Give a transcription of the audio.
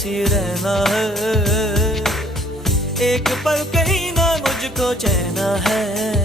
सी रहना है, एक पल कहीं ना मुझको चैना है।